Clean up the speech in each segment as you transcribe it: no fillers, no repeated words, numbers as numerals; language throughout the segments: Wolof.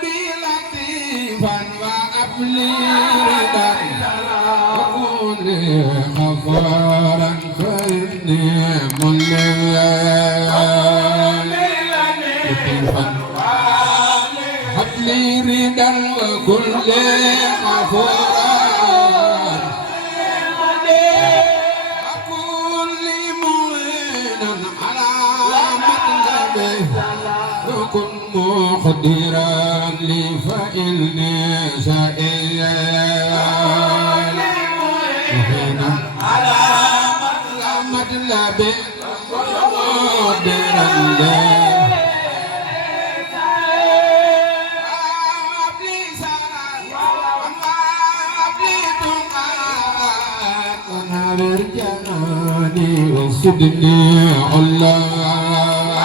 بي لطيفا وأبلي رضا وكن غفارا فإني مليا لطيفا أبلي رضا وكن غفارا وكن مقدرا لي فإني سائل وحينا على مطلب مقدرا لي ونابر جناني وسدني الله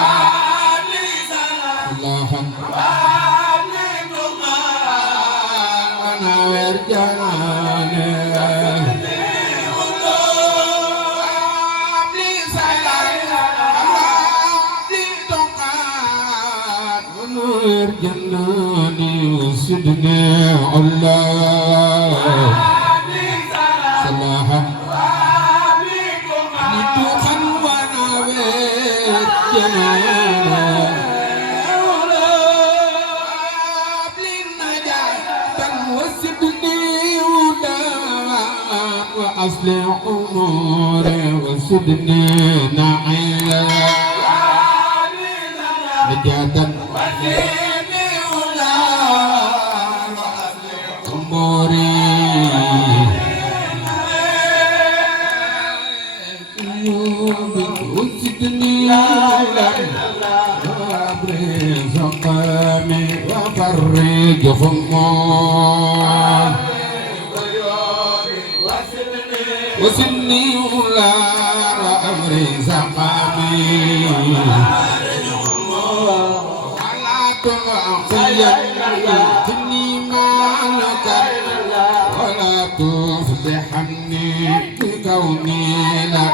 جناني وسدني الله صلاحا لدوخا ونابر جنانا وأصلح أموري وسدني نعيا نجاة أموري وسدني وأبرز سقامي وفرج همومي وسني ولا أمري سقامي ولا تعصيني مالك ولا تفضحني بكوني لا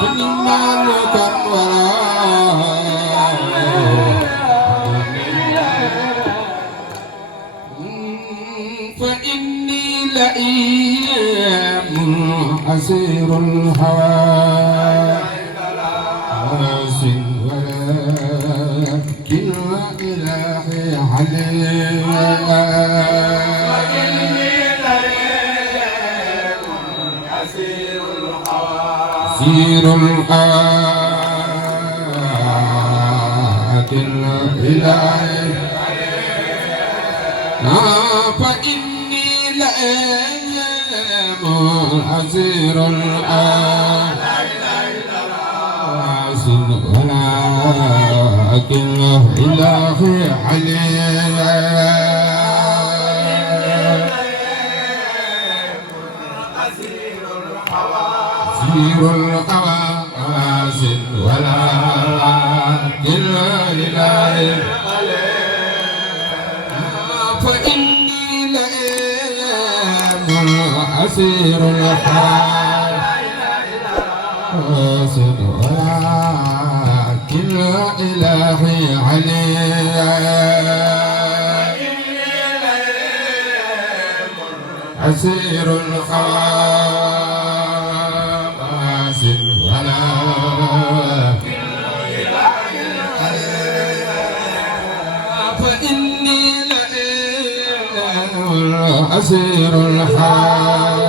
سني مالك ولا فإني لئيم أسير الهوى ولكن إلهي عليم فإني لئيم أسير الهوى أسير الإلهي فإني لأيام أسير الآن أسير ولكن إلهي عليم أسير الهوى أسير ولكن إلهي فإني لأيام أسير الحال أسير ولكن إلهي عليم أسير الحال أسير ولكن فإني أسير الحال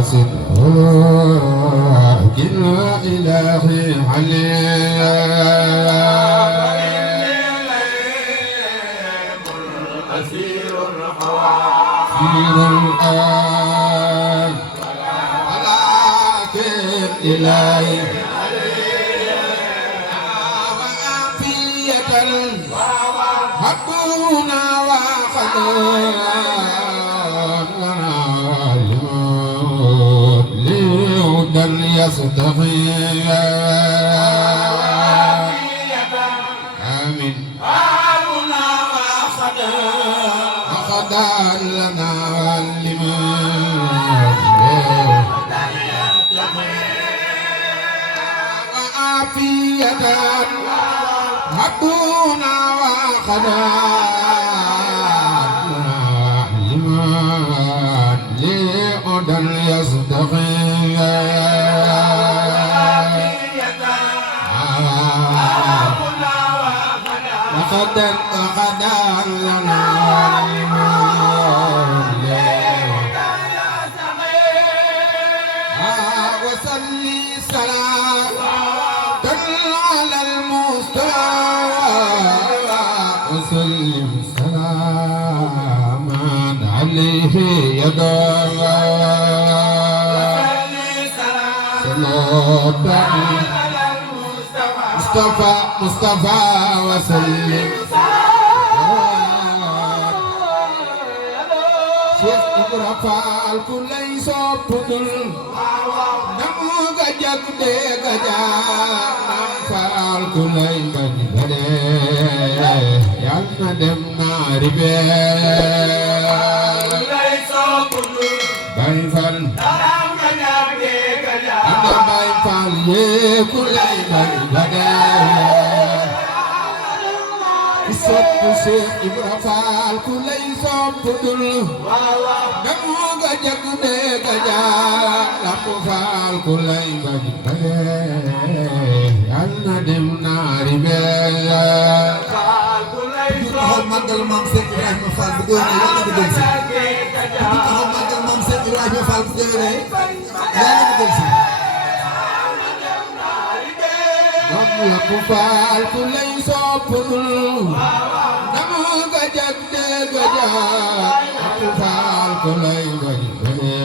أسير ولكن إلهي عليم أسير الآن ولكن إلهي وعافية حقنا وخلقنا ليودا يستغيث آمين وخدع لنا لمن عافية حبونا وخدعنا لمن لأدن يستغي وخدع لنا وصلي صلاة على المصطفى وسلم سلاما عليه يدعى صلاة على مصطفى وسلم Cheikh Ibra Fall ku lay sopputul namu ga jag de ga jaam Maam Fall ku lay bañ bade yal na dem naari bee lay sopputul Baay Fall namu ga jag de ga jaam Baay Fall ye ku lay bañ bade soppu Cheikh Ibra Fall ku lay sopputul namu ga jag de ga jaam Lamp Fall ku lay bañ bade yal na dem naari bee Fall ku lay sopputul màggal Maam Cheikh Ibrahima Fall bu déwénee yal na ko del si taxaw màggal Maam Cheikh Ibrahima Fall bu déwénee yal na ko del si Lamp Fall ku lay sopputul namu ga jag de ga jaam Lamp Fall ku lay bañ bade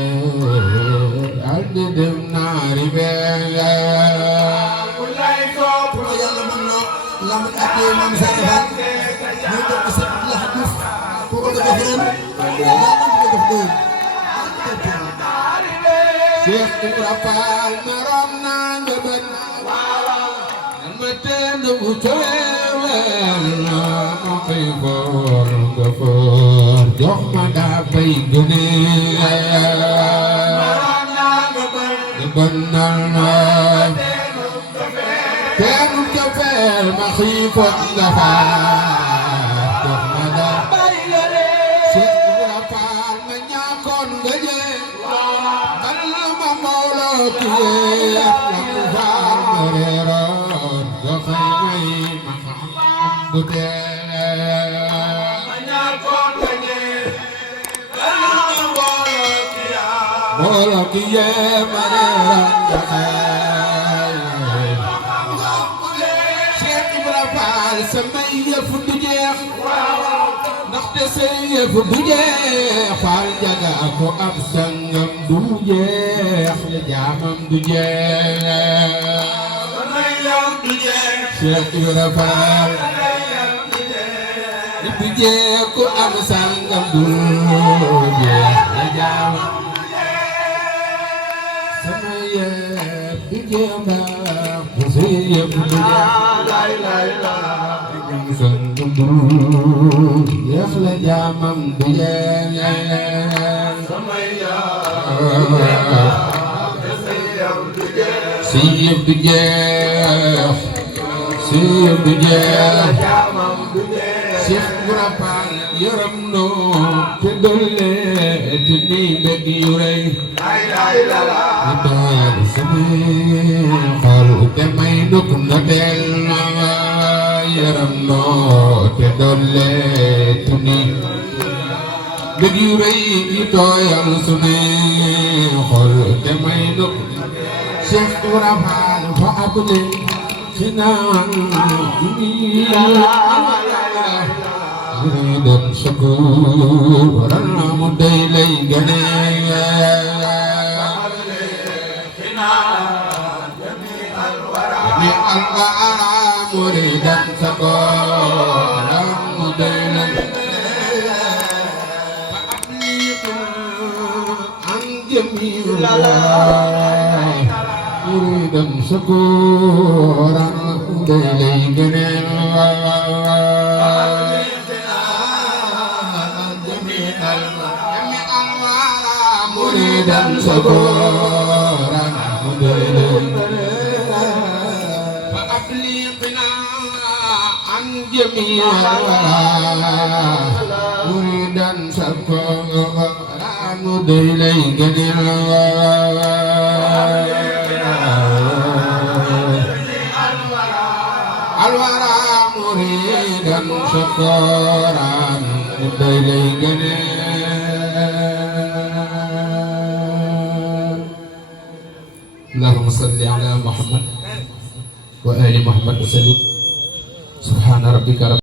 yal na dem naari bee ku lay sopputul yàlla mën na lamb ak Maam Cheikh Fall ñu def ko Cheikh Abdoulaye Diouf ku ko def ren yàlla ko def déwén Cheikh Ibra Fall maram naa nga bën ma teen bu cooweel ma fay boor nga foor jox ma daa fay gënee maram naa nga bën na teenu cofeel ma xiifoon nga faar jox ma daa fay gënee Cheikh Ibra Fall ma ñaakoon nga jee bal ma mawloo kiyee Lamp Fall ma reeroon joxay may ma bu dee ma ñaakoon nga jee bal ma mawloo kiyee ma reeroon joxay Cheikh Ibra Fall samay yëf du jeex ndaxte say yëf du jeex Fall jaga ko ab sangam du jeex jaamam du jeex samay yëf du jeex Cheikh Ibra Fall du jeex ko ab sangam du jeex jaamam du jeex samay yëf du jeex ndaxte say yëf du jeex yeex la jaamam du jeex si yëf du jeex si yëf du jeex Cheikh Ibra Fall yaram noo te dolle te nii mbég yu rëy daal sama xol te may nuk na del yaram noo te dolle te nii mbég yu rëy yi tooyal sunu xol te may nuk Cheikh Ibra Fall fa abde xinaan dan syukuran namun dailai ganaya Jami al-wa'ala muridan syukuran dailai Fa'abliqan jami'ullah muridan syukuran dailai ganaya dan sabaran mudailai عن جميع الورى مريدا شكورا مدي إليك الورى مريدا شكورا مدي إليك اللهم صل على محمد وآل محمد وسلم سبحان ربك رب